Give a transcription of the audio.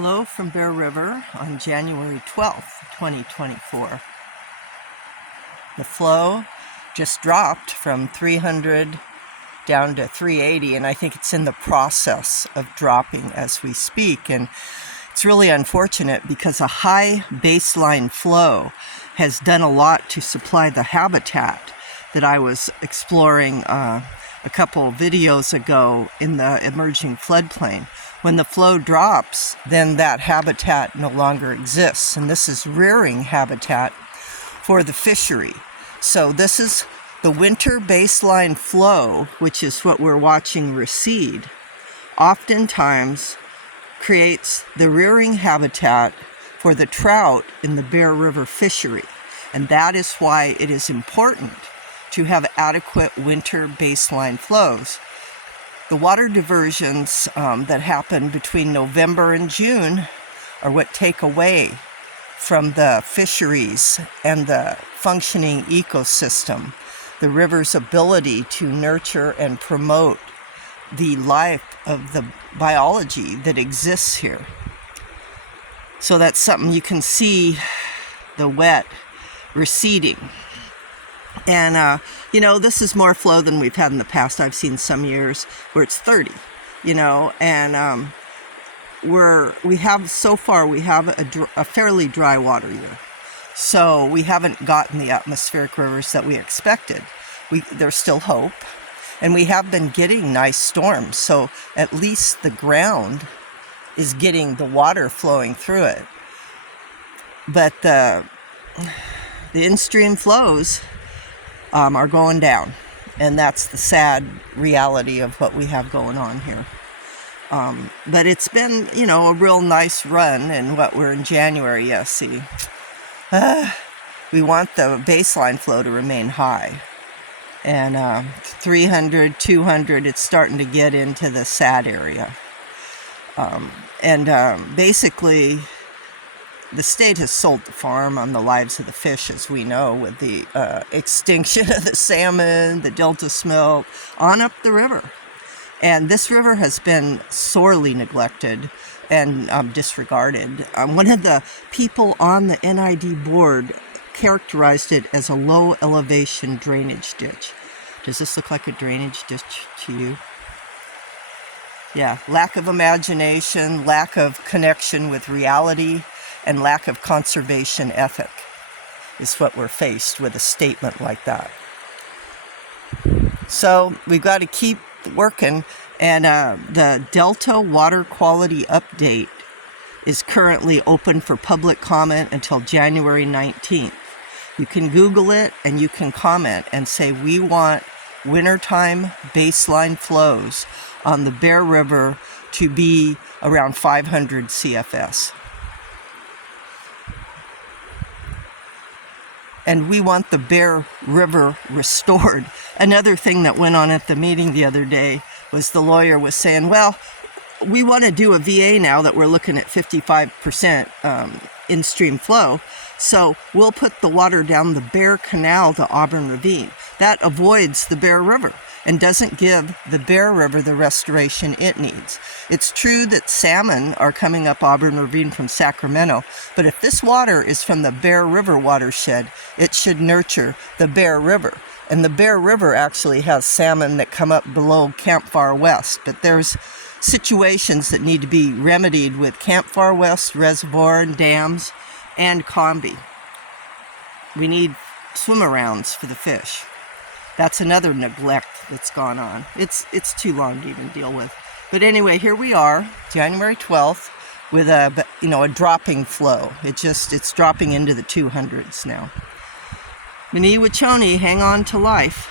Hello from Bear River on January 12th, 2024. The flow just dropped from 300 down to 380, and I think it's in the process of dropping as we speak. And it's really unfortunate because a high baseline flow has done a lot to supply the habitat that I was exploring a couple videos ago in the emerging floodplain. When the flow drops, then that habitat no longer exists, and this is rearing habitat for the fishery. So this is the winter baseline flow, which is what we're watching recede, oftentimes creates the rearing habitat for the trout in the Bear River fishery. And that is why it is important to have adequate winter baseline flows. The water diversions that happen between November and June are what take away from the fisheries and the functioning ecosystem, the river's ability to nurture and promote the life of the biology that exists here. So that's something you can see the wet receding. And, this is more flow than we've had in the past. I've seen some years where it's 30, and we have a fairly dry water year. So we haven't gotten the atmospheric rivers that we expected. There's still hope, and we have been getting nice storms. So at least the ground is getting the water flowing through it. But the in-stream flows are going down, and that's the sad reality of what we have going on here. But it's been, a real nice run, and we're in January. Yes, see, we want the baseline flow to remain high, and 300, 200, it's starting to get into the sad area, basically. The state has sold the farm on the lives of the fish, as we know, with the extinction of the salmon, the delta smelt, on up the river. And this river has been sorely neglected and disregarded. One of the people on the NID board characterized it as a low elevation drainage ditch. Does this look like a drainage ditch to you? Yeah, lack of imagination, lack of connection with reality, and lack of conservation ethic is what we're faced with a statement like that. So we've got to keep working, and the Delta Water Quality Update is currently open for public comment until January 19th. You can Google it and you can comment and say, we want wintertime baseline flows on the Bear River to be around 500 CFS. And we want the Bear River restored. Another thing that went on at the meeting the other day was the lawyer was saying, well, we want to do a VA now that we're looking at 55% in-stream flow. So we'll put the water down the Bear Canal to Auburn Ravine. That avoids the Bear River and doesn't give the Bear River the restoration it needs. It's true that salmon are coming up Auburn Ravine from Sacramento, but if this water is from the Bear River watershed, it should nurture the Bear River. And the Bear River actually has salmon that come up below Camp Far West, but there's situations that need to be remedied with Camp Far West Reservoir and dams and Combi. We need swim-arounds for the fish. That's another neglect that's gone on. It's too long to even deal with. But anyway, here we are, January 12th, with a dropping flow. It's dropping into the 200s now. Mini Wachoni, hang on to life.